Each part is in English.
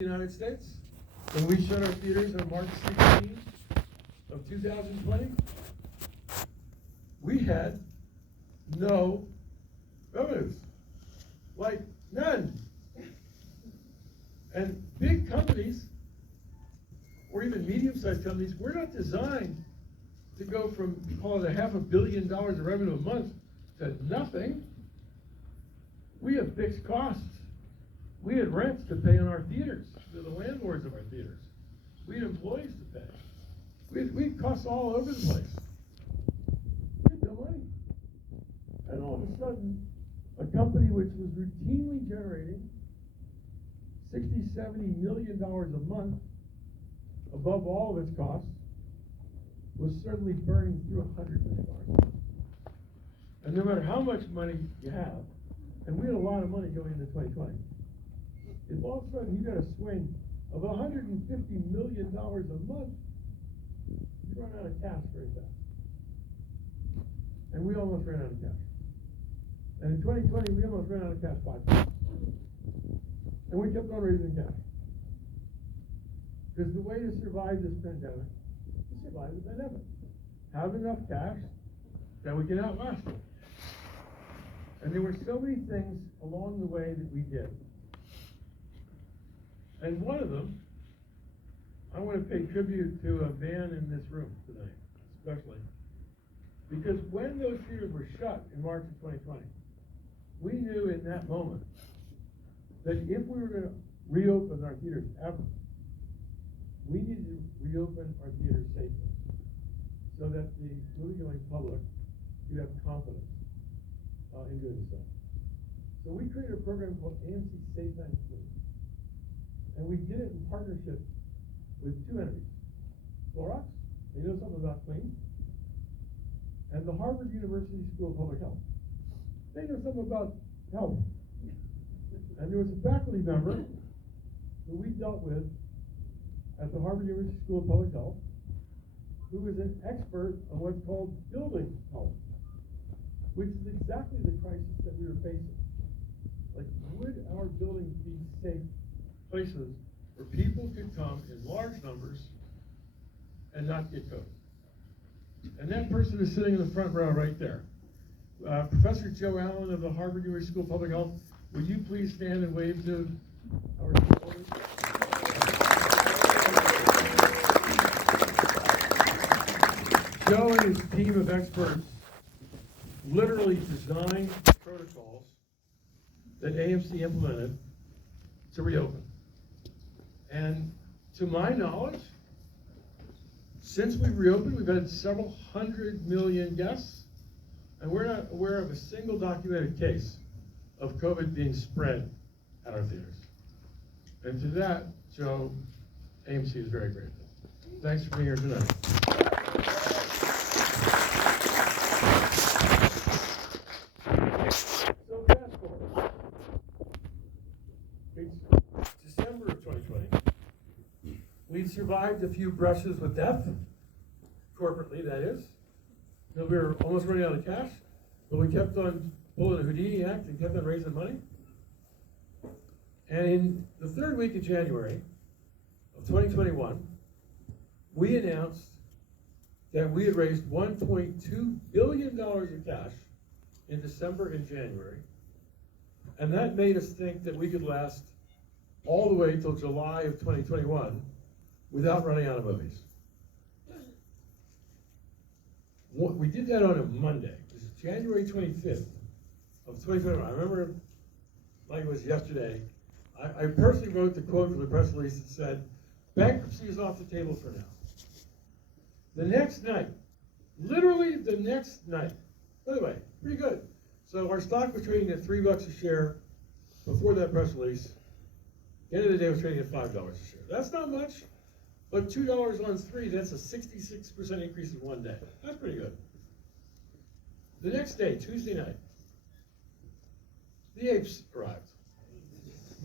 United States, when we shut our theaters on March 16th of 2020, we had no revenues, like none. And big companies, or even medium-sized companies, we're not designed to go from, call it $500 million of revenue a month to nothing. We have fixed costs. We had rents to pay on our theaters, to the landlords of our theaters. We had employees to pay. We had costs all over the place. We had no money. And all of a sudden, a company which was routinely generating $60, $70 million a month above all of its costs was suddenly burning through $100 million. And no matter how much money you have, and we had a lot of money going into 2020, if all of a sudden you got a swing of $150 million a month, you run out of cash very fast. And we almost ran out of cash. And in 2020, we almost ran out of cash 5 times. And we kept on raising cash. Because the way to survive this pandemic is survive the pandemic. Have enough cash that we can outlast it. And there were so many things along the way that we did. And one of them, I want to pay tribute to a man in this room tonight, especially. Because when those theaters were shut in March of 2020, we knew in that moment that if we were going to reopen our theaters ever, we needed to reopen our theaters safely so that the movie-going public could have confidence in doing so. So we created a program called AMC Safe Night Clean. And we did it in partnership with 2 entities. Clorox, they know something about clean, and the Harvard University School of Public Health. They know something about health. And there was a faculty member who we dealt with at the Harvard University School of Public Health who was an expert on what's called building health, which is exactly the crisis that we were facing. Like, would our buildings be safe places where people could come in large numbers and not get COVID? And that person is sitting in the front row right there. Professor Joe Allen of the Harvard University School of Public Health, would you please stand and wave to our supporters? Joe and his team of experts literally designed protocols that AMC implemented to reopen. And to my knowledge, since we've reopened, we've had several 100 million guests, and we're not aware of a single documented case of COVID being spread at our theaters. And to that, Joe, AMC is very grateful. Thanks for being here tonight. So fast forward. It's December of 2020. We'd survived a few brushes with death, corporately that is. So we were almost running out of cash, but we kept on pulling the Houdini Act and kept on raising money. And in the 3rd week of January of 2021, we announced that we had raised $1.2 billion of cash in December and January. And that made us think that we could last all the way till July of 2021 without running out of movies. We did that on a Monday. This is January 25th of 2021. I remember like it was yesterday. I personally wrote the quote from the press release that said, "Bankruptcy is off the table for now." The next night, literally the next night, by the way, pretty good. So our stock was trading at $3 a share before that press release. At the end of the day, it was trading at $5 a share. That's not much, but $2 on 3, that's a 66% increase in one day. That's pretty good. The next day, Tuesday night, the apes arrived.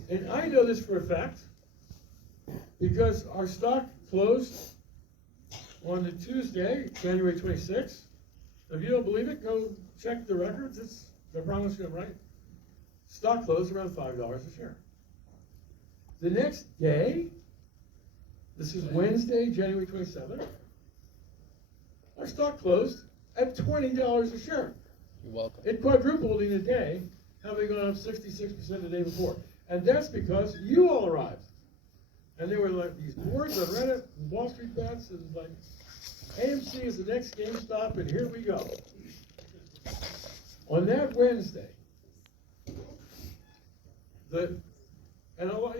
And I know this for a fact because our stock closed on the Tuesday, January 26th. If you don't believe it, go check the records. I promise you I'm right. Stock closed around $5 a share. The next day, this is Wednesday, January 27th, our stock closed at $20 a share. You're welcome. It quadrupled in a day, having gone up 66% the day before. And that's because you all arrived. And there were like these boards on Reddit and Wall Street bets, and like, AMC is the next GameStop, and here we go. On that Wednesday,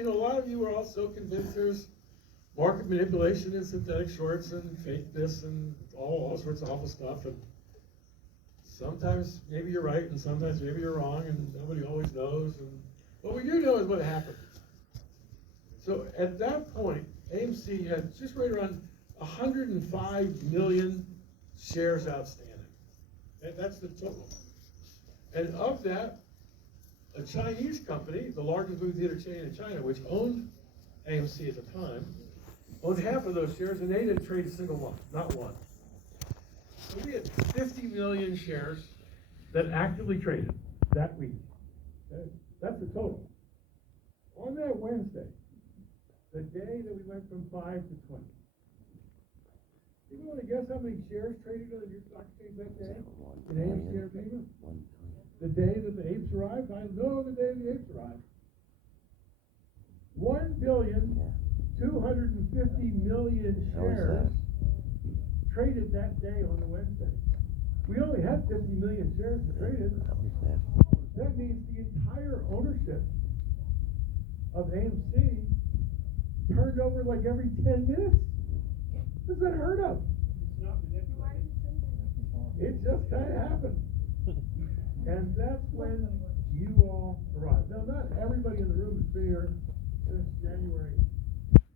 a lot of you are also convinced there's market manipulation and synthetic shorts and fake this and all sorts of awful stuff. And sometimes maybe you're right, and sometimes maybe you're wrong, and nobody always knows. And what we do know is what happened. So at that point, AMC had just right around 105 million shares outstanding. That's the total. And of that, a Chinese company, the largest movie theater chain in China, which owned AMC at the time, owned half of those shares, and they didn't trade a single one, not one. So we had 50 million shares that actively traded that week. Okay? That's the total. On that Wednesday, the day that we went from 5 to 20. You want to guess how many shares traded on your stock exchange that day in AMC Entertainment? The day that the apes arrived? I know the day the apes arrived. 1,250,000,000 shares traded that day on the Wednesday. We only had 50 million shares to trade it. That means the entire ownership of AMC turned over like every 10 minutes. This is unheard of. It's not manipulated. It just kind of happened. And that's when you all arrived. Now, not everybody in the room has been here since January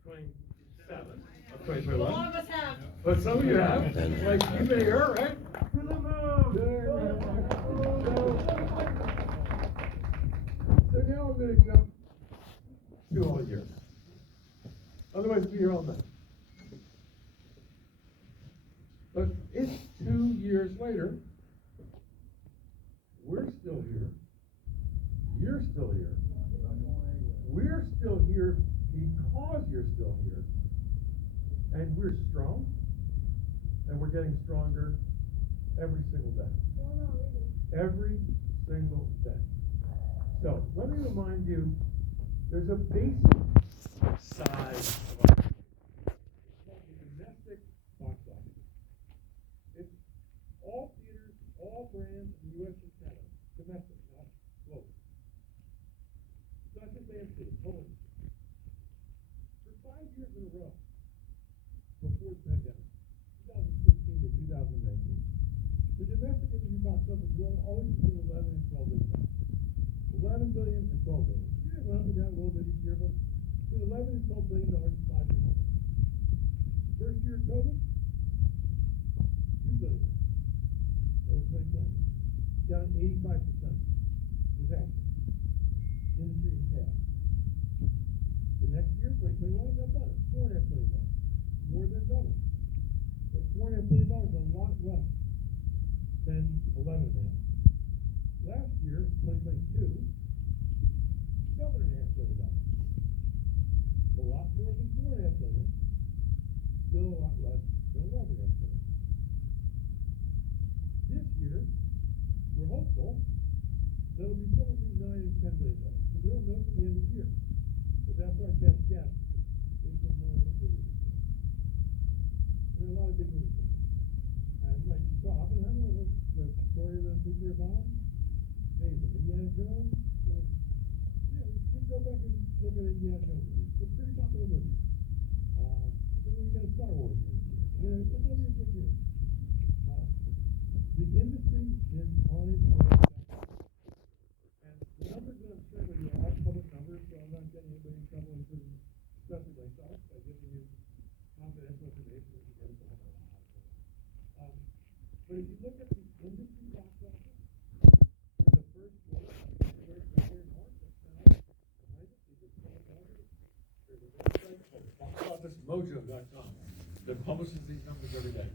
27th of 2021. A lot of us have. But some of you have. Like, you've been here, right? To the moon! So now I'm going to jump through all the years. Otherwise, we'll be here all night. But it's 2 years later. We're still here. You're still here. We're still here because you're still here. And we're strong. And we're getting stronger every single day. Every single day. So, let me remind you, there's a basic size of our country. It's called the domestic box office. It's all theaters, all brands in the U.S. and Canada. Domestic, not global. It's not just AMC, it's whole industry. For 5 years in a row, before the pandemic, 2015 to 2019, the domestic industry box office will always between 11 and 12 billion. 11 billion and 12 billion. Yeah, it went up and down a little bit each year, but between 11 and 12 billion dollars in 5 years. First year of COVID, 2 billion. Over 2020. Down 85%. Disaster. Industry in chaos. The next year, 2021, got better. $4.5 billion. More than double. But $4.5 billion is a lot less than 11.5. Last year, 2022, $7.5 billion. A lot more than $4.5 billion. Still a lot less than $11.5 billion. This year, we're hopeful that it'll be somewhere between $9 and $10 billion. So we don't know till the end of the year. But that's our best guess. Based on knowing what we're doing. There are a lot of big movies. And like you saw, Oppenheimer, the story of the nuclear bomb. Amazing. Indiana Jones. Yeah, we should go back and look at Indiana Jones movies. It's a pretty popular movie. I think we're going to get a Star Wars movie here. It's going to be a big year. The industry is on its way back. And the numbers that I'm sharing with you are all public numbers, so I'm not getting anybody in trouble, including especially myself, by giving you confidential information that you get from a lot. But if you look at the industry box office, for the first quarter, January, February, March, that's now behind us. These are public numbers. There's a website called boxofficemojo.com that publishes these numbers every day.